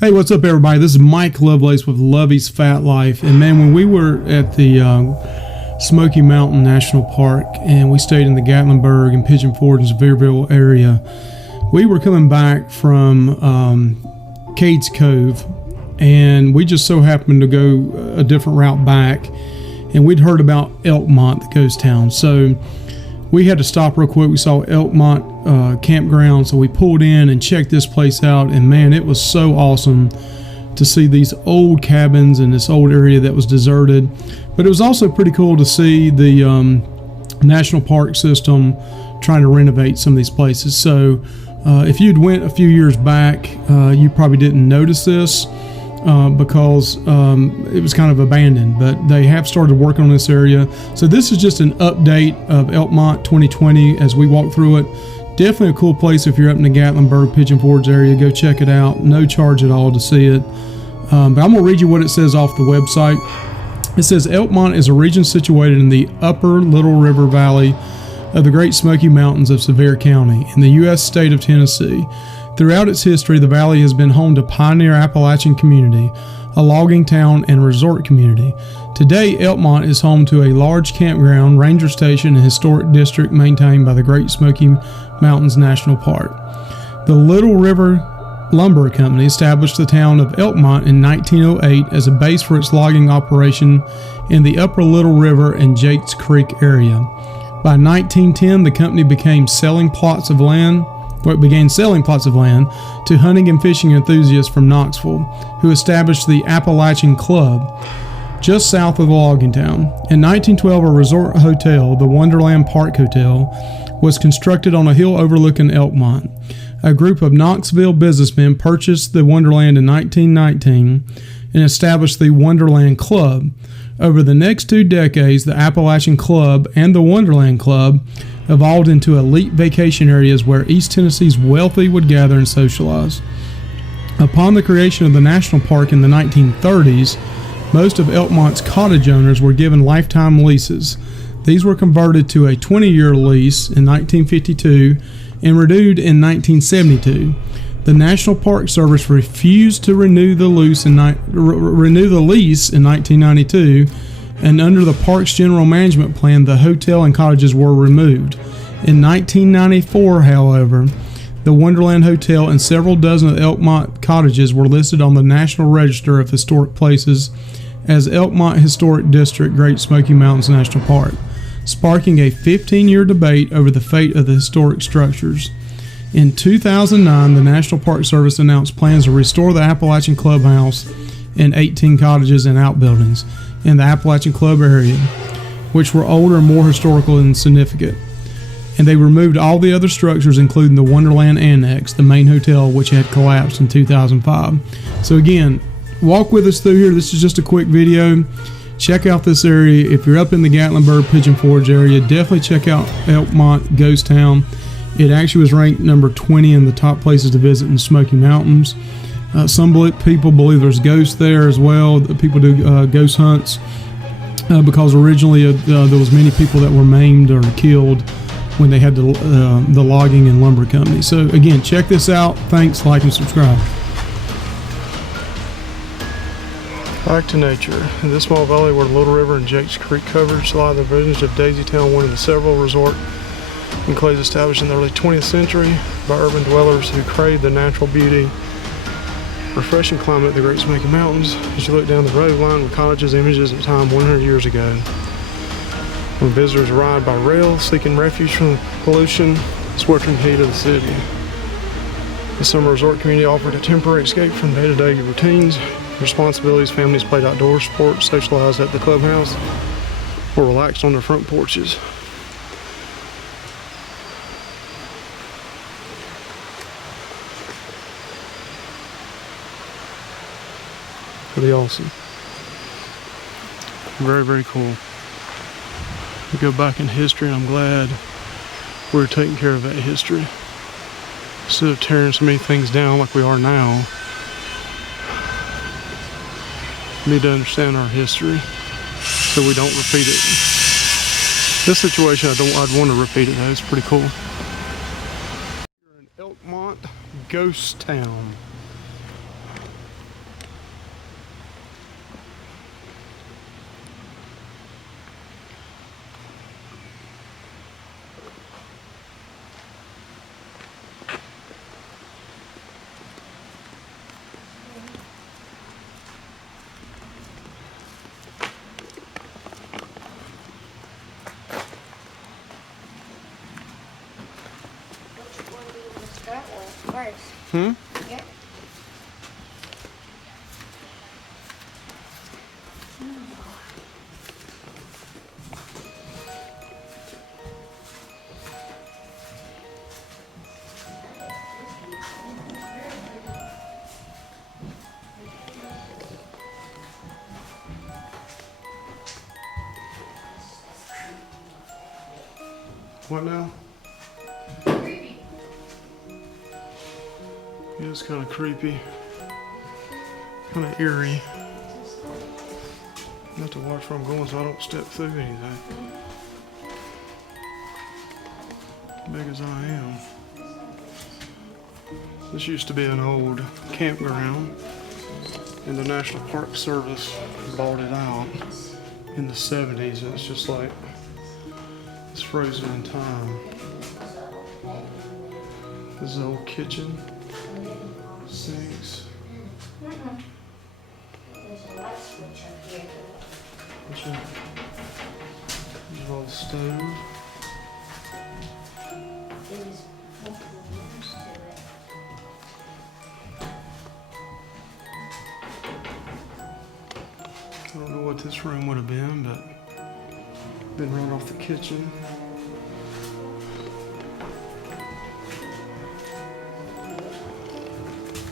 Hey, what's up, everybody? This is Mike Lovelace with Lovey's Fat Life. And man, when we were at the Smoky Mountain National Park and we stayed in the Gatlinburg and Pigeon Forge and Sevierville area, we were coming back from Cades Cove, and we just so happened to go a different route back, and we'd heard about Elkmont, the ghost town. So we had to stop real quick. We saw Elkmont campground, so we pulled in and checked this place out, and man, it was so awesome to see these old cabins in this old area that was deserted. But it was also pretty cool to see the national park system trying to renovate some of these places. So if you'd went a few years back, you probably didn't notice this because it was kind of abandoned, but they have started working on this area. So this is just an update of Elkmont 2020 as we walk through it. Definitely a cool place if you're up in the Gatlinburg, Pigeon Forge area. Go check it out. No charge at all to see it. But I'm going to read you what it says off the website. It says Elkmont is a region situated in the upper Little River Valley of the Great Smoky Mountains of Sevier County in the U.S. state of Tennessee. Throughout its history, the valley has been home to pioneer Appalachian community, a logging town, and resort community. Today, Elkmont is home to a large campground, ranger station, and historic district maintained by the Great Smoky Mountains National Park. The Little River Lumber Company established the town of Elkmont in 1908 as a base for its logging operation in the upper Little River and Jakes Creek area. By 1910, the company began selling plots of land to hunting and fishing enthusiasts from Knoxville, who established the Appalachian Club just south of the logging town. In 1912, a resort hotel, the Wonderland Park Hotel, was constructed on a hill overlooking Elkmont. A group of Knoxville businessmen purchased the Wonderland in 1919 and established the Wonderland Club. Over the next 2 decades, the Appalachian Club and the Wonderland Club evolved into elite vacation areas where East Tennessee's wealthy would gather and socialize. Upon the creation of the national park in the 1930s, most of Elkmont's cottage owners were given lifetime leases. These were converted to a 20-year lease in 1952 and renewed in 1972. The National Park Service refused to renew the lease in 1992, and under the park's general management plan, the hotel and cottages were removed. In 1994, however, the Wonderland Hotel and several dozen of Elkmont cottages were listed on the National Register of Historic Places as Elkmont Historic District, Great Smoky Mountains National Park, sparking a 15-year debate over the fate of the historic structures. In 2009, the National Park Service announced plans to restore the Appalachian Clubhouse and 18 cottages and outbuildings in the Appalachian Club area, which were older and more historical and significant. And they removed all the other structures, including the Wonderland Annex, the main hotel, which had collapsed in 2005. So again, walk with us through here. This is just a quick video. Check out this area. If you're up in the Gatlinburg, Pigeon Forge area, definitely check out Elkmont Ghost Town. It actually was ranked number 20 in the top places to visit in the Smoky Mountains. Some people believe there's ghosts there as well. People do ghost hunts because originally there was many people that were maimed or killed when they had the logging and lumber company. So again, check this out. Thanks, like, and subscribe. Back to nature. In this small valley where the Little River and Jakes Creek converge lie the village of Daisy Town, one of the several resort enclaves established in the early 20th century by urban dwellers who craved the natural beauty, refreshing climate of the Great Smoky Mountains. As you look down the road lined with cottages, images of time 100 years ago, when visitors arrived by rail seeking refuge from the pollution, sweltering heat of the city. The summer resort community offered a temporary escape from day-to-day routines, responsibilities. Families played outdoor sports, socialized at the clubhouse, or relaxed on their front porches. Pretty awesome. Very, very cool. We go back in history, and I'm glad we're taking care of that history. Instead of tearing so many things down like we are now, we need to understand our history so we don't repeat it. This situation, I'd want to repeat it though. It's pretty cool. You're in Elkmont Ghost Town. Hmm? Yep. What now? Creepy. Yeah, it's kind of creepy. Kind of eerie. I have to watch where I'm going so I don't step through anything. Big as I am. This used to be an old campground, and the National Park Service bought it out in the 70s. And it's just like it's frozen in time. This is the old kitchen, sinks. There's a light switch up here. There's an old stove. There's multiple rooms to it. I don't know what this room would have been, but been right off the kitchen.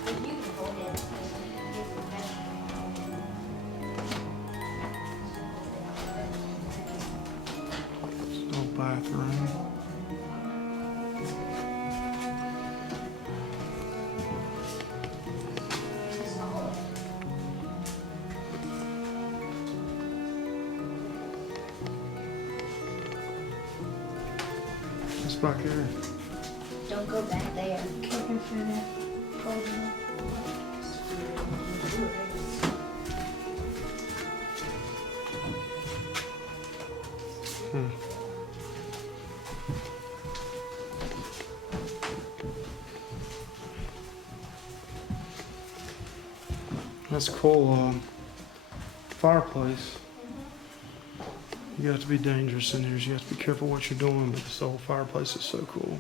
You can hold it. No bathroom. What's back here? Don't go back there. Looking for the golden. That's a cool fireplace. You got to be dangerous in here. You have to be careful what you're doing, but this old fireplace is so cool.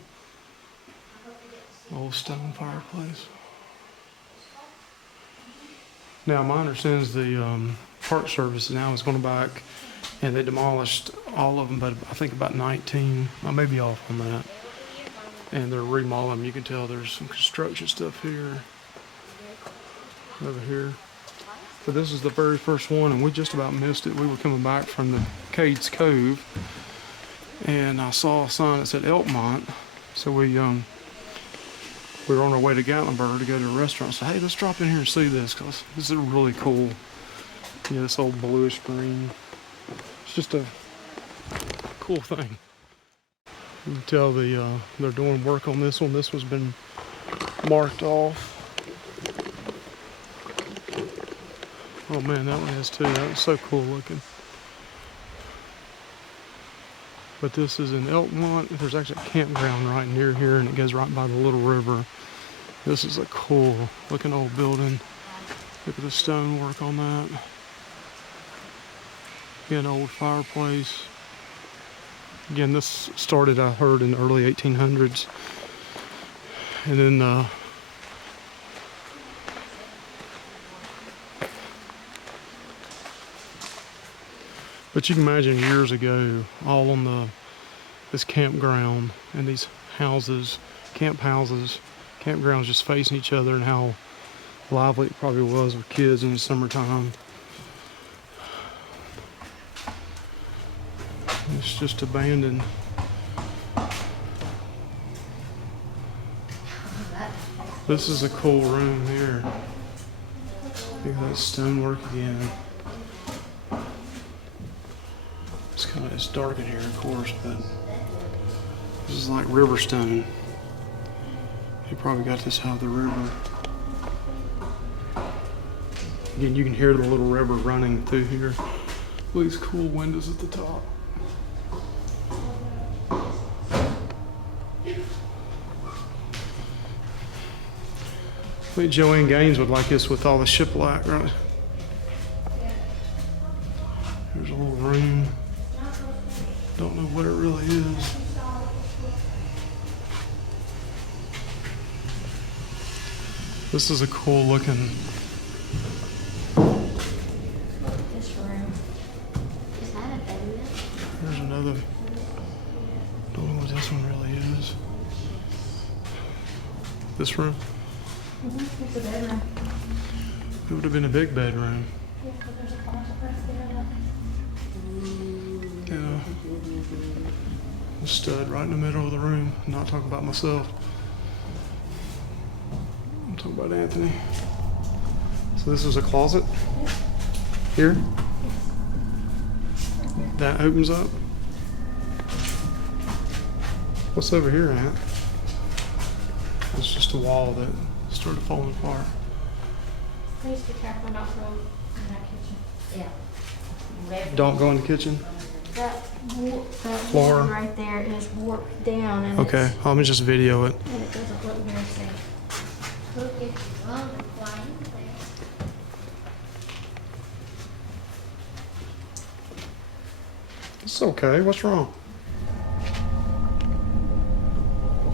Old stone fireplace. Now, my understanding is the Park Service now is going back, and they demolished all of them, but I think about 19. I may be off on that. And they're remodeling them. You can tell there's some construction stuff here, over here. But this is the very first one, and we just about missed it. We were coming back from the Cades Cove, and I saw a sign that said Elkmont. So we were on our way to Gatlinburg to go to a restaurant. So hey, let's drop in here and see this, because this is really cool. Yeah, this old bluish green. It's just a cool thing. You can tell they're doing work on this one. This one's been marked off. Oh man, that one is too. That was so cool looking. But this is in Elkmont. There's actually a campground right near here, and it goes right by the little river. This is a cool looking old building. Look at the stonework on that. Again, old fireplace. Again, this started, I heard, in the early 1800s. And then but you can imagine years ago, all on this campground and these houses, campgrounds just facing each other, and how lively it probably was with kids in the summertime. It's just abandoned. This is a cool room here. Look at that stonework again. It's dark in here, of course, but this is like river stone. They probably got this out of the river. Again, you can hear the little river running through here. Look at these cool windows at the top. I think Joanne Gaines would like this with all the shiplap, right? Here's a little room. Don't know what it really is. This is a cool looking. This room. Is that a bedroom? There's another. Don't know what this one really is. This room? It's a bedroom. It would have been a big bedroom. Yeah, but there's a closet right there. Yeah. A stud right in the middle of the room. I'm not talking about myself. I'm talking about Anthony. So this is a closet here. That opens up. What's over here, Aunt? It's just a wall that started falling apart. Please be careful not to go in that kitchen. Yeah. Don't go in the kitchen. That Floor. wall right there is warped down and Okay, let me just video it. it doesn't look very safe. Look if you want to fly in there. It's okay. What's wrong?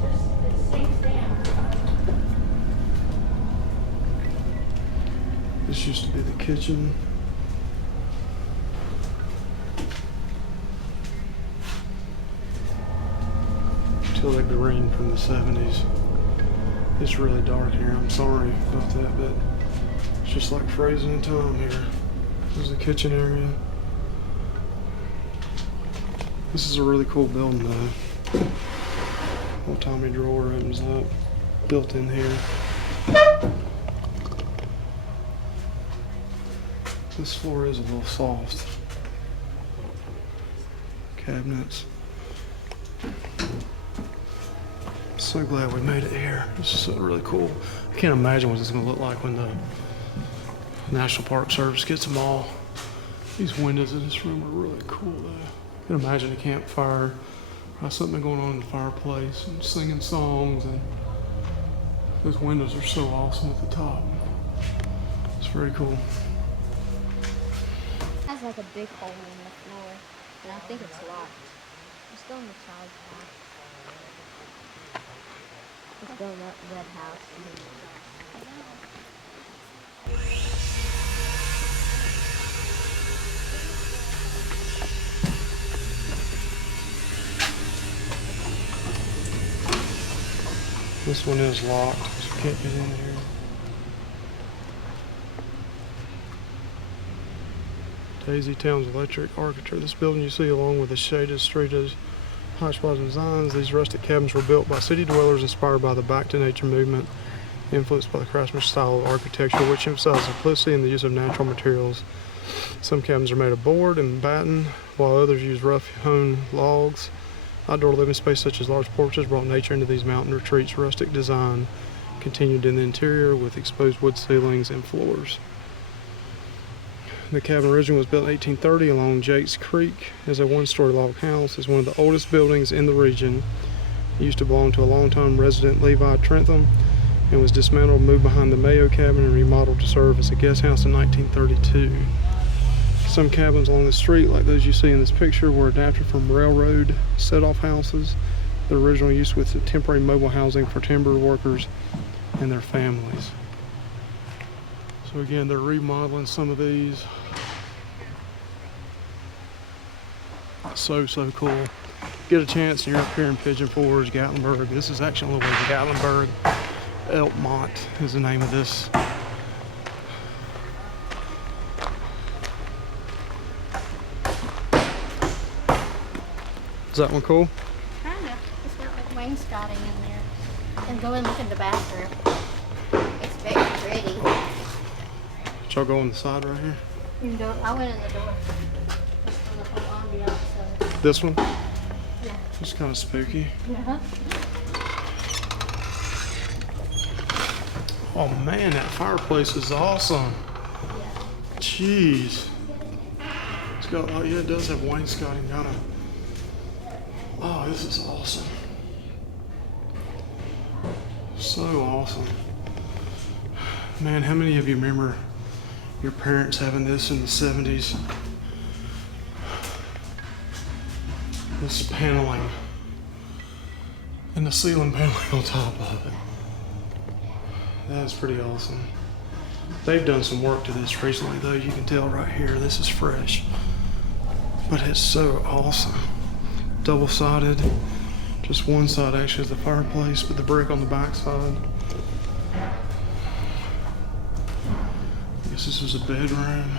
It sinks down. This used to be the kitchen. Till the green from the 70s. It's really dark here. I'm sorry about that, but it's just like frozen in time here. This is the kitchen area. This is a really cool building though. Old Tommy drawer opens up. Built in here. This floor is a little soft. Cabinets. So glad we made it here. This is really cool. I can't imagine what this is going to look like when the National Park Service gets them all. These windows in this room are really cool though. I can imagine a campfire, something going on in the fireplace and singing songs, and those windows are so awesome at the top. It's very cool. It has like a big hole in the floor, and I think it's locked. Let's go in the child's house. Let's go in that red house. This one is locked, so you can't get in here. Daisy Towns Electric Architecture. This building you see along with the shaded street hodgepodge designs. These rustic cabins were built by city dwellers inspired by the Back to Nature movement, influenced by the craftsmanship style of architecture, which emphasizes simplicity and the use of natural materials. Some cabins are made of board and batten, while others use rough-hewn logs. Outdoor living space such as large porches brought nature into these mountain retreats. Rustic design continued in the interior with exposed wood ceilings and floors. The cabin originally was built in 1830 along Jakes Creek as a one-story log house. It's one of the oldest buildings in the region. It used to belong to a long-time resident, Levi Trentham, and was dismantled, moved behind the Mayo cabin, and remodeled to serve as a guest house in 1932. Some cabins along the street, like those you see in this picture, were adapted from railroad set-off houses. The original use was temporary mobile housing for timber workers and their families. So again, they're remodeling some of these. So cool. Get a chance and you're up here in Pigeon Forge, Gatlinburg. This is actually a little way to Gatlinburg. Elkmont is the name of this. Is that one cool? Kind of. It's got like wainscoting in there. And go and look in the bathroom. It's very pretty. Should I go on the side right here? You can go. I went in the door. Just on the whole ambiance. So, This one? yeah. It's kind of spooky. Uh-huh. Oh man, that fireplace is awesome. Jeez. It's got, oh yeah, it does have wainscoting kind of. Oh, this is awesome. So awesome. Man, how many of you remember your parents having this in the 70s? This paneling. And the ceiling paneling on top of it. That's pretty awesome. They've done some work to this recently though. You can tell right here, this is fresh. But it's so awesome. Double-sided. Just one side actually is the fireplace, but the brick on the back side. I guess this was a bedroom.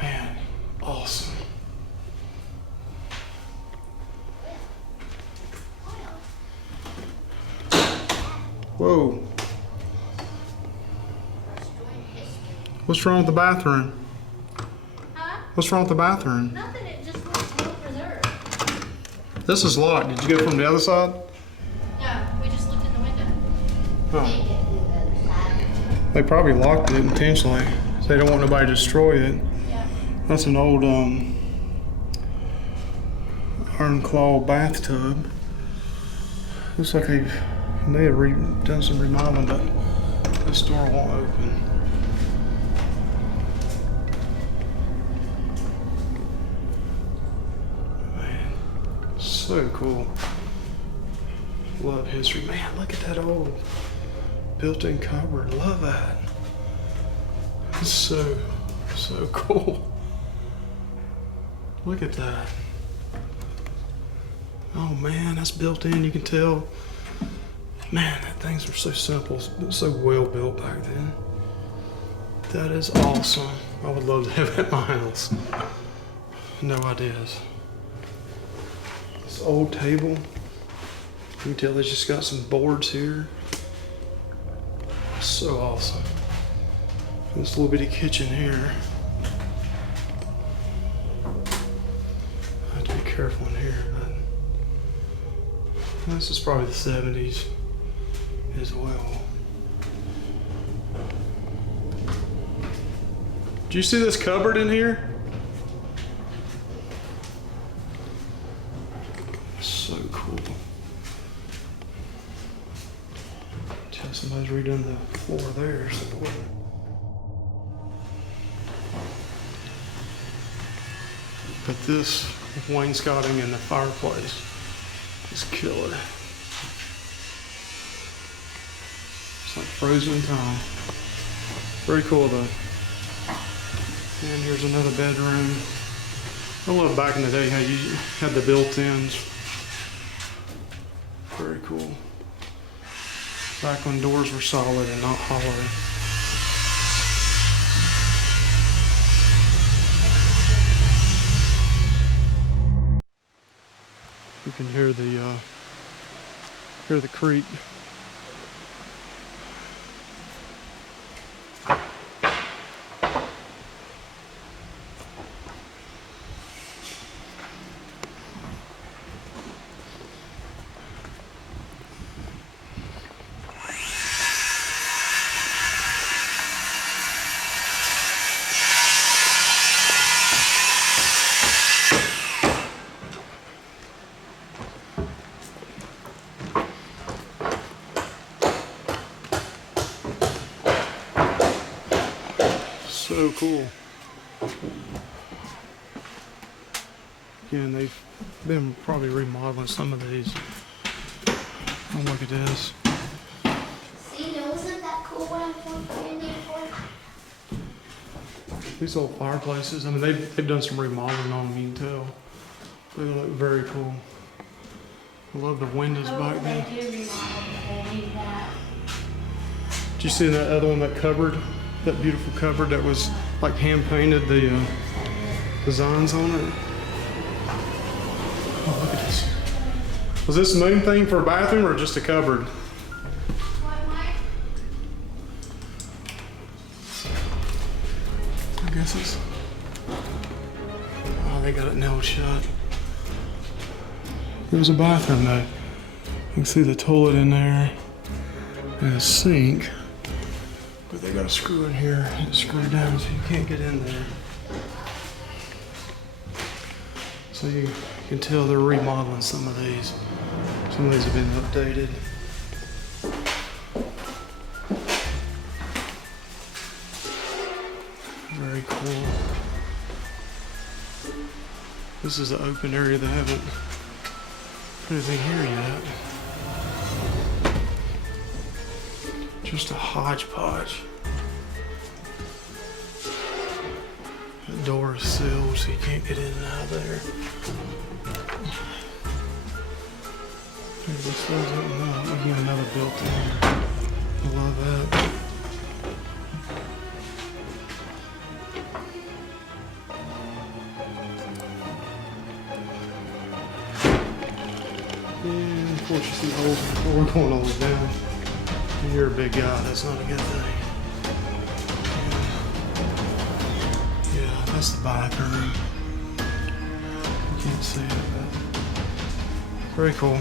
Man, awesome. Whoa. What's wrong with the bathroom? Huh? What's wrong with the bathroom? Nothing, it just looks well preserved. This is locked. Did you go from the other side? No, we just looked in the window. Oh. They probably locked it intentionally. So they don't want nobody to destroy it. Yeah. That's an old iron claw bathtub. Looks like they may have done some remodeling, but this door won't open. Man, so cool. Love history. Man, look at that old built-in cupboard. Love that. It's so cool. Look at that. Oh man, that's built in. You can tell. Man, that things were so simple, so well built back then. That is awesome. I would love to have it at my house. No ideas. This old table. You can tell they just got some boards here. So awesome. This little bitty kitchen here. I have to be careful in here, but this is probably the 70s as well. Do you see this cupboard in here? So cool. Tell somebody's redone the floor there. But this wainscoting in the fireplace is killer. It's like frozen time. Very cool though. And here's another bedroom. I love back in the day how you had the built-ins. Very cool. Back when doors were solid and not hollow. You can hear the creek. So cool. Again, they've been probably remodeling some of these. Oh, look at this. See, now wasn't that cool what I'm putting in for? These old fireplaces, I mean, they've done some remodeling on them, you can tell. They look very cool. I love the windows back They there. do remodel, but they need that. Did you see that other one, that cupboard? That beautiful cupboard that was like hand painted, the designs on it. Oh, look at this. Was this the main thing for a bathroom or just a cupboard? What, Mike? I guess it's. Oh, they got it nailed shut. There's a bathroom though. You can see the toilet in there and a sink. But they got a screw in here and screw down so you can't get in there. So you can tell they're remodeling some of these. Some of these have been updated. Very cool. This is the open area. They haven't put anything here yet. Just a hodgepodge. The door is sealed, so you can't get in and out of there. This doesn't know. Again, another built-in. I love that. And of course you see holes in the floor going all the way down. And you're a big guy, that's not a good thing. Yeah, that's the bathroom. You can't see it, but very cool.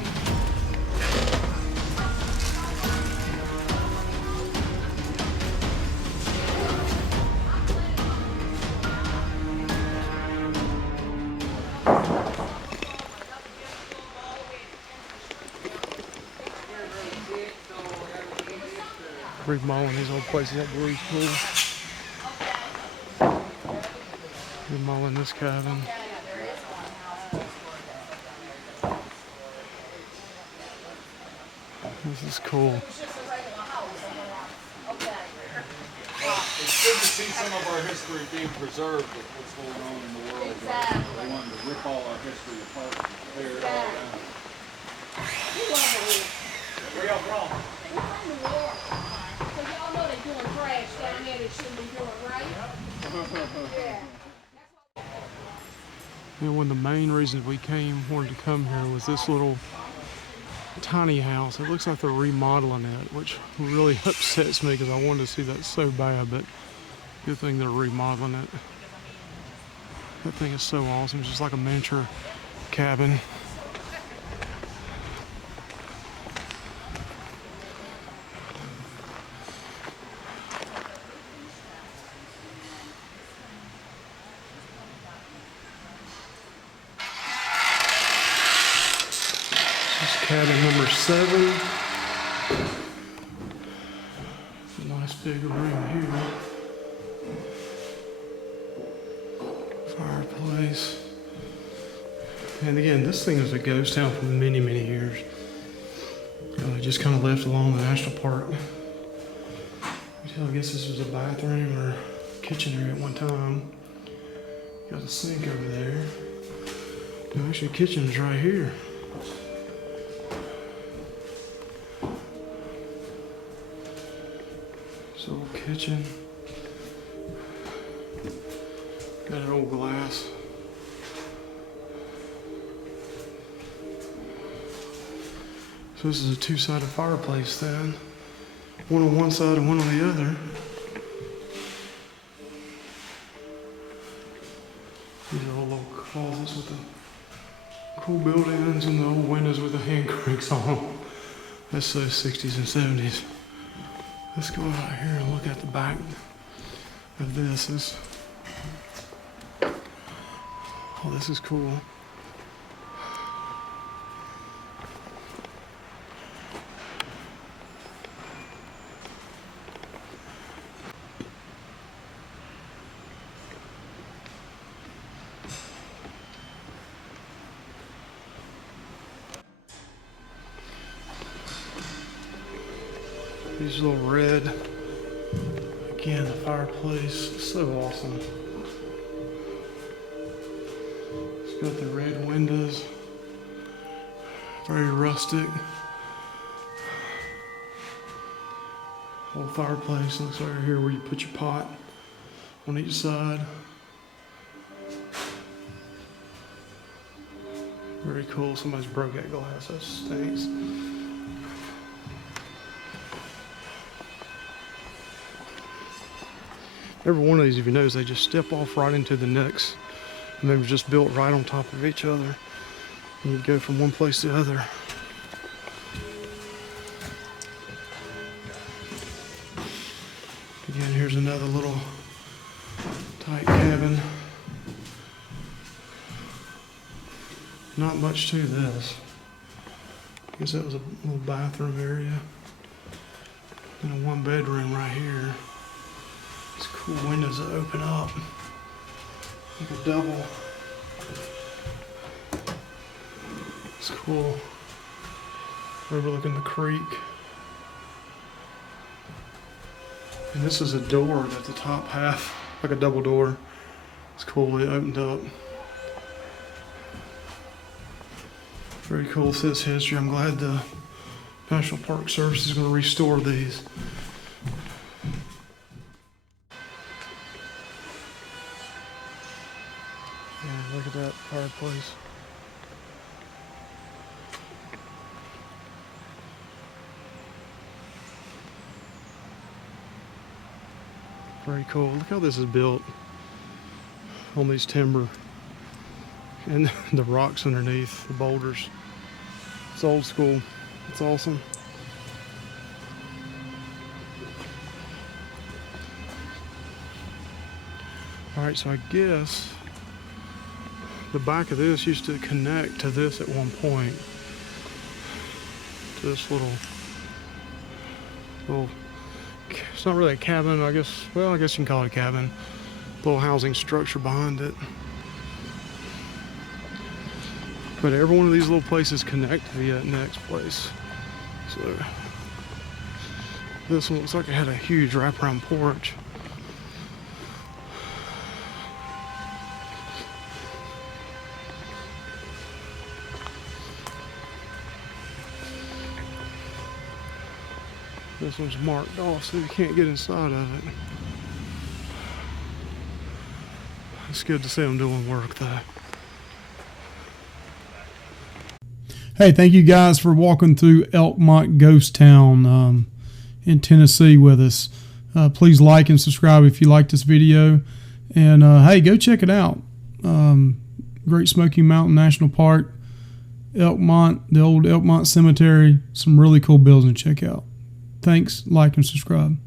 Remodeling these old places up really cool. Remodeling this cabin. This is cool. It's good to see some of our history being preserved with what's going on in the world. Exactly. They wanted to rip all our history apart and tear it all down. Where y'all from? We're from New York. So y'all know they're doing trash down there they shouldn't be doing, right? Yeah. And one of the main reasons we wanted to come here was this little tiny house. It looks like they're remodeling it, which really upsets me because I wanted to see that so bad, but good thing they're remodeling it. That thing is so awesome. It's just like a miniature cabin. Cabin number 7. It's a nice big room here. Fireplace. And again, this thing was a ghost town for many, many years. It just kind of left along the national park. I guess this was a bathroom or kitchen area at one time. Got a sink over there. No, actually, the kitchen's right here. Old kitchen. Got an old glass. So this is a two-sided fireplace then. One on one side and one on the other. These are all little closets with the cool built-ins and the old windows with the hand cranks on them. That's so 60s and 70s. Let's go out here and look at the back of this. Oh, this is cool. These little red, again, the fireplace, so awesome. It's got the red windows, very rustic. Old fireplace, looks like right here where you put your pot on each side. Very cool, somebody's broke that glass, that stinks. Every one of these, if you notice, they just step off right into the next. And they were just built right on top of each other. And you go from one place to the other. Again, here's another little tight cabin. Not much to this. I guess that was a little bathroom area. And a one bedroom right here. These cool windows that open up. Like a double. It's cool. Overlooking the creek. And this is a door at the top half, like a double door. It's cool, it opened up. Very cool, fits history. I'm glad the National Park Service is going to restore these. Yeah, look at that fireplace. Very cool. Look how this is built on these timber and the rocks underneath, the boulders. It's old school. It's awesome. Alright, so I guess the back of this used to connect to this at one point. To this little, it's not really a cabin, I guess. Well, I guess you can call it a cabin. Little housing structure behind it. But every one of these little places connect to the next place. So this one looks like it had a huge wraparound porch. This one's marked off so you can't get inside of it. It's good to see them doing work though. Hey, thank you guys for walking through Elkmont Ghost Town in Tennessee with us. Please like and subscribe if you like this video. And hey, go check it out. Great Smoky Mountain National Park, Elkmont, the old Elkmont Cemetery. Some really cool buildings to check out. Thanks, like and subscribe.